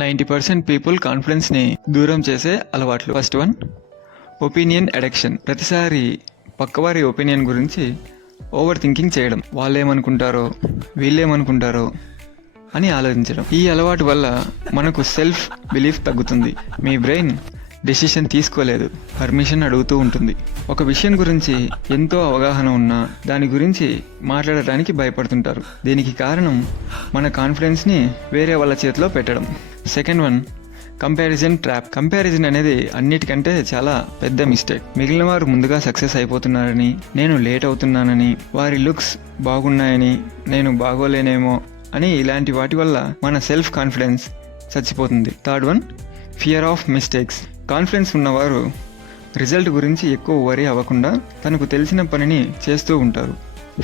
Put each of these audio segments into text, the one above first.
90% people కాన్ఫిడెన్స్ని దూరం చేసే అలవాట్లు. First one, opinion addiction. ప్రతిసారి పక్కవారి ఒపీనియన్ గురించి ఓవర్ థింకింగ్ చేయడం. వాళ్ళేమనుకుంటారో వీళ్ళేమనుకుంటారో అని ఆలోచించడం. ఈ అలవాటు వల్ల మనకు సెల్ఫ్ బిలీఫ్ తగ్గుతుంది. మీ బ్రెయిన్ డెసిషన్ తీసుకోలేదు, పర్మిషన్ అడుగుతూ ఉంటుంది. ఒక విషయం గురించి ఎంతో అవగాహన ఉన్నా దాని గురించి మాట్లాడటానికి భయపడుతుంటారు. దీనికి కారణం మన కాన్ఫిడెన్స్ని వేరే వాళ్ళ చేతిలో పెట్టడం. Second one, comparison trap. Comparison అనేది అన్నిటికంటే చాలా పెద్ద మిస్టేక్. మిగిలిన వారు ముందుగా సక్సెస్ అయిపోతున్నారని, నేను లేట్ అవుతున్నానని, వారి లుక్స్ బాగున్నాయని నేను బాగోలేనేమో అని ఇలాంటి వాటి వల్ల మన సెల్ఫ్ కాన్ఫిడెన్స్ చచ్చిపోతుంది. Third one, fear of mistakes. Confidence ఉన్నవారు రిజల్ట్ గురించి ఎక్కువ వరీ అవ్వకుండా తనకు తెలిసిన పనిని చేస్తూ ఉంటారు.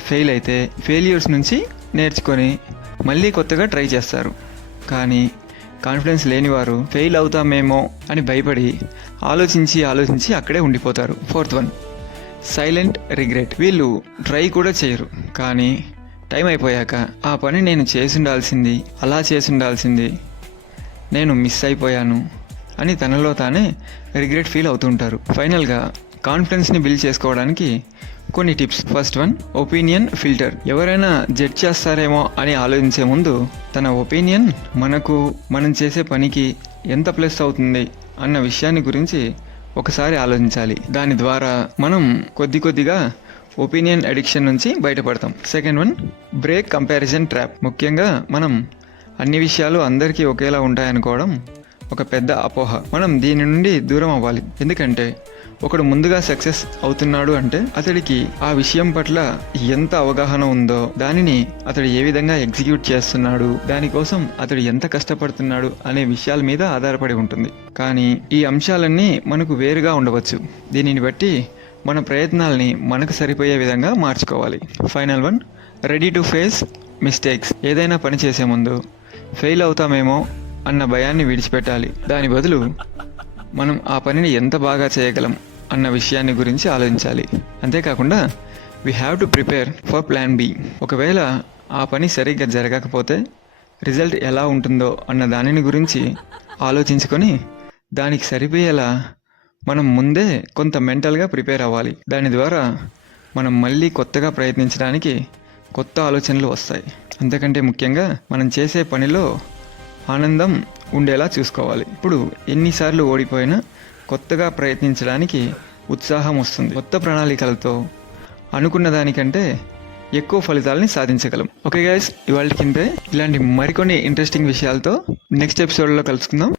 ఫెయిల్ అయితే ఫెయిల్యూర్స్ నుంచి నేర్చుకొని మళ్ళీ కొత్తగా ట్రై చేస్తారు. కానీ కాన్ఫిడెన్స్ లేనివారు ఫెయిల్ అవుతామేమో అని భయపడి ఆలోచించి అక్కడే ఉండిపోతారు. Fourth one, silent regret. వీళ్ళు ట్రై కూడా చేయరు, కానీ టైం అయిపోయాక ఆ పని నేను చేసుండాల్సింది, అలా చేసుండాల్సింది, నేను మిస్ అయిపోయాను అని తనలో తానే రిగ్రెట్ ఫీల్ అవుతుంటారు. ఫైనల్గా కాన్ఫిడెన్స్ని బిల్డ్ చేసుకోవడానికి కొన్ని tips. First one, opinion filter. ఎవరైనా జడ్జ్ చేస్తారేమో అని ఆలోచించే ముందు తన ఒపీనియన్ మనం చేసే పనికి ఎంత ప్లస్ అవుతుంది అన్న విషయాన్ని గురించి ఒకసారి ఆలోచించాలి. దాని ద్వారా మనం కొద్దిగా ఒపీనియన్ అడిక్షన్ నుంచి బయటపడతాం. Second one, break comparison trap. ముఖ్యంగా మనం అన్ని విషయాలు అందరికీ ఒకేలా ఉంటాయనుకోవడం ఒక పెద్ద అపోహ. మనం దీని నుండి దూరం అవ్వాలి. ఎందుకంటే ఒకడు ముందుగా సక్సెస్ అవుతున్నాడు అంటే అతడికి ఆ విషయం పట్ల ఎంత అవగాహన ఉందో, దానిని అతడు ఏ విధంగా ఎగ్జిక్యూట్ చేస్తున్నాడు, దానికోసం అతడు ఎంత కష్టపడుతున్నాడు అనే విషయాల మీద ఆధారపడి ఉంటుంది. కానీ ఈ అంశాలన్నీ మనకు వేరుగా ఉండవచ్చు. దీనిని బట్టి మన ప్రయత్నాల్ని మనకు సరిపోయే విధంగా మార్చుకోవాలి. Final one, ready to face mistakes. ఏదైనా పని చేసే ముందు ఫెయిల్ అవుతామేమో అన్న భయాన్ని విడిచిపెట్టాలి. దాని బదులు మనం ఆ పనిని ఎంత బాగా చేయగలం అన్న విషయాన్ని గురించి ఆలోచించాలి. అంతేకాకుండా we have to prepare for plan B. ఒకవేళ ఆ పని సరిగ్గా జరగకపోతే రిజల్ట్ ఎలా ఉంటుందో అన్న దానిని గురించి ఆలోచించుకొని దానికి సరిపోయేలా మనం ముందే కొంత మెంటల్గా ప్రిపేర్ అవ్వాలి. దాని ద్వారా మనం మళ్ళీ కొత్తగా ప్రయత్నించడానికి కొత్త ఆలోచనలు వస్తాయి. అంతకంటే ముఖ్యంగా మనం చేసే పనిలో ఆనందం ఉండేలా చూసుకోవాలి. ఇప్పుడు ఎన్నిసార్లు ఓడిపోయినా కొత్తగా ప్రయత్నించడానికి ఉత్సాహం వస్తుంది. కొత్త ప్రణాళికలతో అనుకున్న దానికంటే ఎక్కువ ఫలితాలని సాధించగలం. ఓకే గైస్, ఇవాళ కిందే ఇలాంటి మరికొన్ని ఇంట్రెస్టింగ్ విషయాలతో నెక్స్ట్ ఎపిసోడ్లో కలుసుకుందాం.